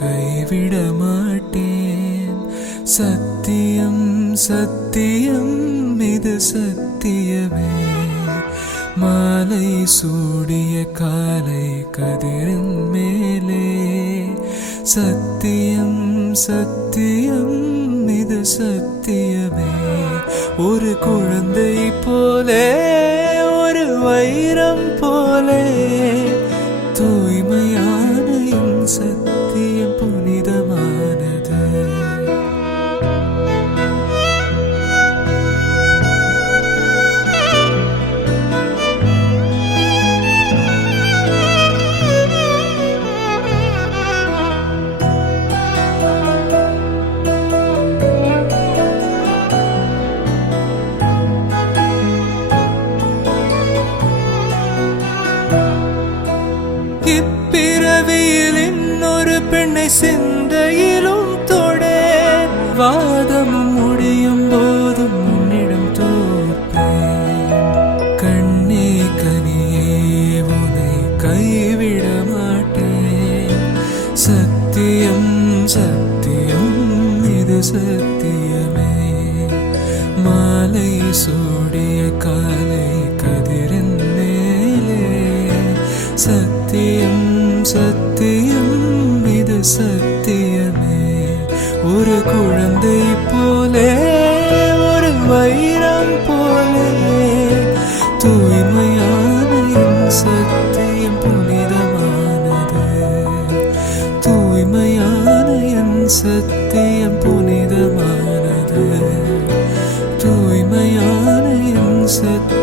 கைவிட மாட்டேன். சத்தியம் சத்தியம் இது சத்தியமே. மாலை சூடிய காலை கதிரின் மேலே சத்தியம் சத்தியம் இது சத்தியமே. ஒரு குழந்தை போலே ஒரு வைரம் போலே தூய்மையான என் சத்தியம் புனிதமானது. இப்பிறவியில் இன்னொரு பெண்ணை சிந்தையிலும் தொடேன். வாதமும் முடியும் போதும் உன்னிடம் தோற்பேன். கண்ணே கனியே உன்னை கைவிட மாட்டேன். சத்தியம் சத்தியம் இது சத்தியமே. மாலை சூடிய காலை கதிரின் மேலே சத்தியம் சத்தியம் இது சத்தியமே. ஒரு குழந்தை போலே ஒரு வைரம் போலே தூய்மையான என் சத்தியம் புனிதமானது. தூய்மையான என் சத்தியம் புனிதமானது. தூய்மையான என் சத்தியம்